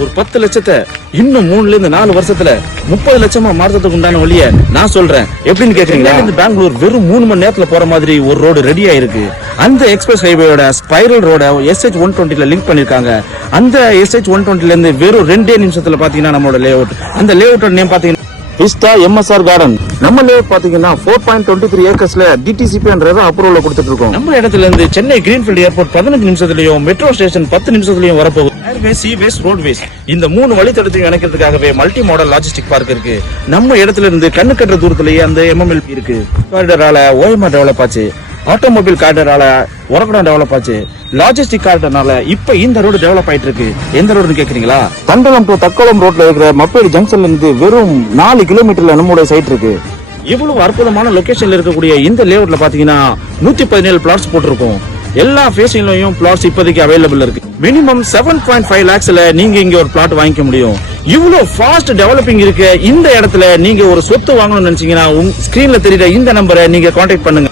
ஒரு 10 லட்சத்தை இன்னும் 3 to 4 வருஷத்துல 30 லட்சமா மாற்றத்துக்கு உண்டான வழிய நான் சொல்றேன். எப்படின்னு கேக்குறீங்களா? இந்த பெங்களூர் வெறும் 3 மணி நேரத்துல போற மாதிரி ஒரு ரோடு ரெடி ஆயிருக்கு. அந்த எக்ஸ்பிரஸ் ஹைவேயோட ஸ்பைரல் ரோட SH120 லிங்க் பண்ணிருக்காங்க. அந்த SH120 இருந்து வெறும் 2 நிமிஷத்துல பாத்தீங்கன்னா நம்மளோட லே அவுட். அந்த லே அவுட்டோட நேம் பாத்தீங்கன்னா விஸ்டா MSR கார்டன். நம்ம லே பாத்தீங்கன்னா 4.23 ஏக்கர்ஸ்ல DTCP அப்ரூவல் கொடுத்துட்டு இருக்கோம். நம்ம இடத்துல இருந்து சென்னை கிரீன்ஃபீல்ட் ஏர்போர்ட் 15 நிமிஷத்துலயும், மெட்ரோ ஸ்டேஷன் 10 நிமிஷத்துலயும் வரப்போகுது. ஏர்வேஸ், சீவேஸ், ரோட்வேஸ் இந்த 3 வழித்தடத்தையும் இணைக்கிறதுக்காகவே மல்டி மாடல் லாஜிஸ்டிக் பார்க் இருக்கு. நம்ம இடத்துல இருந்து கண்ணு கட்டுற தூரத்திலேயே அந்த MMLP இருக்கு. காரிடரால OMR டெவலப் ஆச்சு. ஆட்டோமொபைல் காரிடரால உரக்கடம் டெவலப் ஆச்சு. லாஜிஸ்டிக் காரிடர்னால இப்ப இந்த ரோடு டெவலப் ஆயிட்டு இருக்கு. எந்த ரோடுன்னு கேக்குறீங்களா? தண்டலம் டு தக்கோலம் ரோட்ல இருக்கிற மப்பேடி ஜங்ஷன்ல இருந்து வெறும் 4 கிலோமீட்டர்ல நம்மளோட சைட் இருக்கு. இவ்வளவு அற்புதமான லொகேஷன்ல இருக்கக்கூடிய இந்த லேஅவுட்ல பாத்தீங்கன்னா 117 பிளாட்ஸ் போட்டிருக்கோம். எல்லா ஃபேசிங்லயும் பிளாட்ஸ் இப்போதைக்கு அவைலபிள் இருக்கு. மினிமம் 7.5 lakhsல நீங்க இங்க ஒரு பிளாட் வாங்கிக்க முடியும். இவ்வளவு ஃபாஸ்ட் டெவலப்பிங் இருக்கு. இந்த இடத்துல நீங்க ஒரு சொத்து வாங்கணும்னு நினைச்சீங்கன்னா ஸ்கிரீன்ல தெரியுற இந்த நம்பரை நீங்க கான்டாக்ட் பண்ணுங்க.